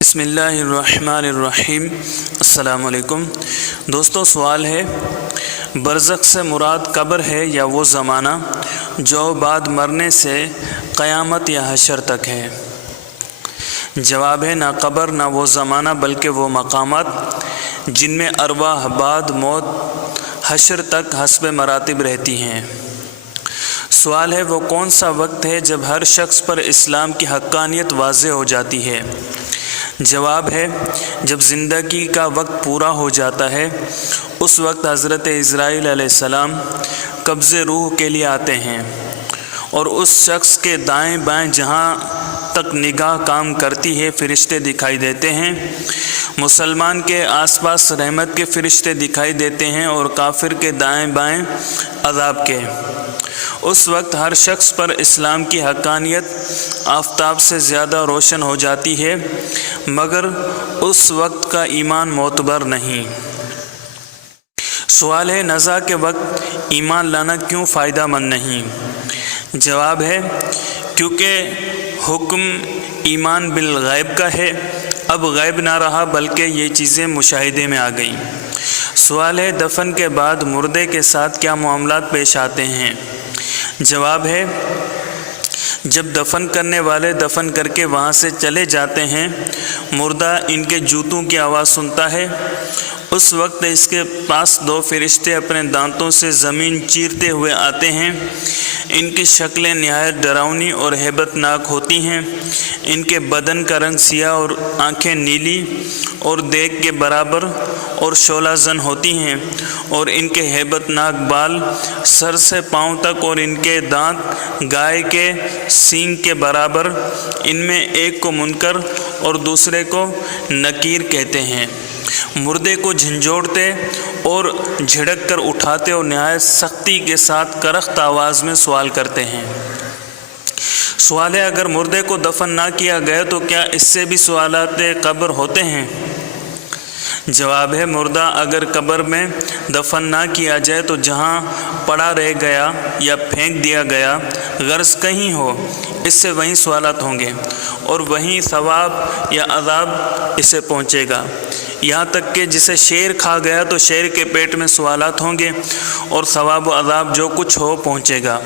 بسم اللہ الرحمن الرحیم۔ السلام علیکم دوستو، سوال ہے برزخ سے مراد قبر ہے یا وہ زمانہ جو بعد مرنے سے قیامت یا حشر تک ہے؟ جواب ہے نہ قبر نہ وہ زمانہ بلکہ وہ مقامات جن میں ارواح بعد موت حشر تک حسب مراتب رہتی ہیں۔ سوال ہے وہ کون سا وقت ہے جب ہر شخص پر اسلام کی حقانیت واضح ہو جاتی ہے؟ جواب ہے جب زندگی کا وقت پورا ہو جاتا ہے، اس وقت حضرت عزرائیل علیہ السلام قبض روح کے لیے آتے ہیں اور اس شخص کے دائیں بائیں جہاں تک نگاہ کام کرتی ہے فرشتے دکھائی دیتے ہیں۔ مسلمان کے آس پاس رحمت کے فرشتے دکھائی دیتے ہیں اور کافر کے دائیں بائیں عذاب کے۔ اس وقت ہر شخص پر اسلام کی حقانیت آفتاب سے زیادہ روشن ہو جاتی ہے، مگر اس وقت کا ایمان معتبر نہیں۔ سوال ہے نزا کے وقت ایمان لانا کیوں فائدہ مند نہیں؟ جواب ہے کیونکہ حکم ایمان بالغیب کا ہے، اب غیب نہ رہا بلکہ یہ چیزیں مشاہدے میں آ گئیں۔ سوال ہے دفن کے بعد مردے کے ساتھ کیا معاملات پیش آتے ہیں؟ جواب ہے جب دفن کرنے والے دفن کر کے وہاں سے چلے جاتے ہیں، مردہ ان کے جوتوں کی آواز سنتا ہے۔ اس وقت اس کے پاس دو فرشتے اپنے دانتوں سے زمین چیرتے ہوئے آتے ہیں۔ ان کی شکلیں نہایت ڈراؤنی اور ہیبت ناک ہوتی ہیں۔ ان کے بدن کا رنگ سیاہ اور آنکھیں نیلی اور دیگ کے برابر اور شعلہ زن ہوتی ہیں، اور ان کے ہیبت ناک بال سر سے پاؤں تک اور ان کے دانت گائے کے سینگ کے برابر۔ ان میں ایک کو منکر اور دوسرے کو نکیر کہتے ہیں۔ مردے کو جھنجھوڑتے اور جھڑک کر اٹھاتے اور نہایت سختی کے ساتھ کرخت آواز میں سوال کرتے ہیں۔ سوال ہے اگر مردے کو دفن نہ کیا گیا تو کیا اس سے بھی سوالات قبر ہوتے ہیں؟ جواب ہے مردہ اگر قبر میں دفن نہ کیا جائے تو جہاں پڑا رہ گیا یا پھینک دیا گیا غرض کہیں ہو، اس سے وہیں سوالات ہوں گے اور وہیں ثواب یا عذاب اسے پہنچے گا، یہاں تک کہ جسے شیر کھا گیا تو شیر کے پیٹ میں سوالات ہوں گے اور ثواب و عذاب جو کچھ ہو پہنچے گا۔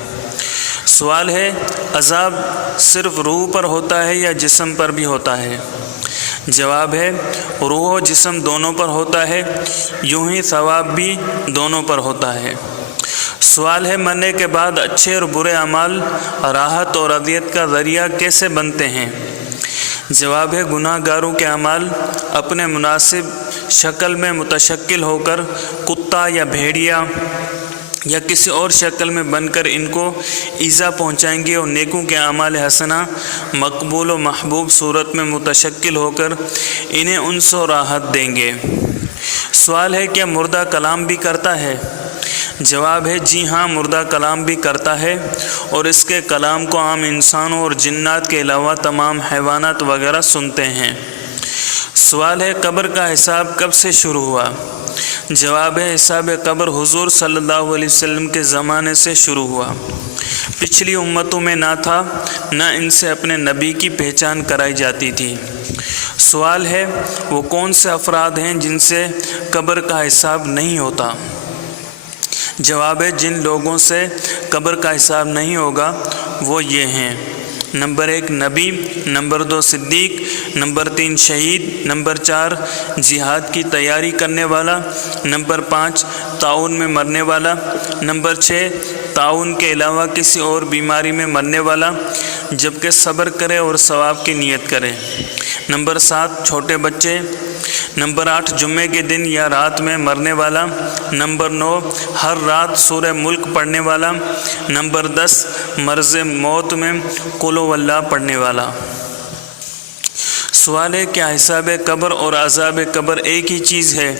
سوال ہے عذاب صرف روح پر ہوتا ہے یا جسم پر بھی ہوتا ہے؟ جواب ہے روح و جسم دونوں پر ہوتا ہے، یوں ہی ثواب بھی دونوں پر ہوتا ہے۔ سوال ہے مرنے کے بعد اچھے اور برے اعمال راحت اور اذیت کا ذریعہ کیسے بنتے ہیں؟ جواب ہے گناہ گاروں کے اعمال اپنے مناسب شکل میں متشکل ہو کر کتا یا بھیڑیا یا کسی اور شکل میں بن کر ان کو ایذا پہنچائیں گے، اور نیکوں کے اعمال حسنہ مقبول و محبوب صورت میں متشکل ہو کر انہیں انس و راحت دیں گے۔ سوال ہے کیا مردہ کلام بھی کرتا ہے؟ جواب ہے جی ہاں، مردہ کلام بھی کرتا ہے اور اس کے کلام کو عام انسانوں اور جنات کے علاوہ تمام حیوانات وغیرہ سنتے ہیں۔ سوال ہے قبر کا حساب کب سے شروع ہوا؟ جواب ہے حساب قبر حضور صلی اللہ علیہ وسلم کے زمانے سے شروع ہوا، پچھلی امتوں میں نہ تھا، نہ ان سے اپنے نبی کی پہچان کرائی جاتی تھی۔ سوال ہے وہ کون سے افراد ہیں جن سے قبر کا حساب نہیں ہوتا؟ جواب ہے جن لوگوں سے قبر کا حساب نہیں ہوگا وہ یہ ہیں: نمبر 1 نبی، نمبر 2 صدیق، نمبر 3 شہید، نمبر 4 جہاد کی تیاری کرنے والا، نمبر 5 طاعون میں مرنے والا، نمبر 6 طاعون کے علاوہ کسی اور بیماری میں مرنے والا جبکہ صبر کرے اور ثواب کی نیت کرے، نمبر 7 چھوٹے بچے، نمبر 8 جمعے کے دن یا رات میں مرنے والا، نمبر 9 ہر رات سورہ ملک پڑھنے والا، نمبر 10 مرض موت میں قل ہو اللہ پڑھنے والا۔ سوال ہے کیا حساب قبر اور عذاب قبر ایک ہی چیز ہے؟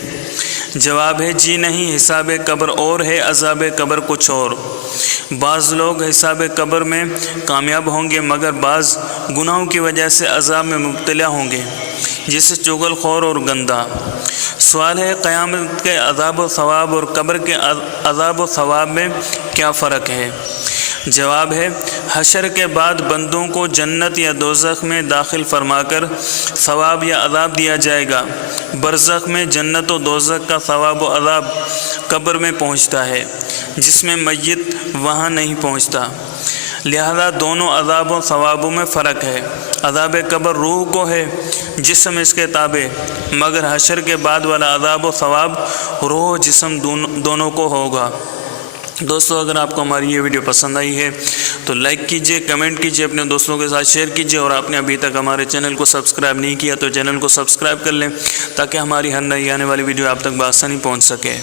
جواب ہے جی نہیں، حساب قبر اور ہے، عذاب قبر کچھ اور۔ بعض لوگ حساب قبر میں کامیاب ہوں گے مگر بعض گناہوں کی وجہ سے عذاب میں مبتلا ہوں گے، جسے چغل خور اور گندہ۔ سوال ہے قیامت کے عذاب و ثواب اور قبر کے عذاب و ثواب میں کیا فرق ہے؟ جواب ہے حشر کے بعد بندوں کو جنت یا دوزخ میں داخل فرما کر ثواب یا عذاب دیا جائے گا۔ برزخ میں جنت و دوزخ کا ثواب و عذاب قبر میں پہنچتا ہے، جس میں میت وہاں نہیں پہنچتا، لہذا دونوں عذاب و ثوابوں میں فرق ہے۔ عذاب قبر روح کو ہے، جسم اس کے تابع، مگر حشر کے بعد والا عذاب و ثواب روح و جسم دونوں کو ہوگا۔ دوستو، اگر آپ کو ہماری یہ ویڈیو پسند آئی ہے تو لائک کیجئے، کمنٹ کیجئے، اپنے دوستوں کے ساتھ شیئر کیجئے، اور آپ نے ابھی تک ہمارے چینل کو سبسکرائب نہیں کیا تو چینل کو سبسکرائب کر لیں تاکہ ہماری ہر نئی آنے والی ویڈیو آپ تک بآسانی پہنچ سکے۔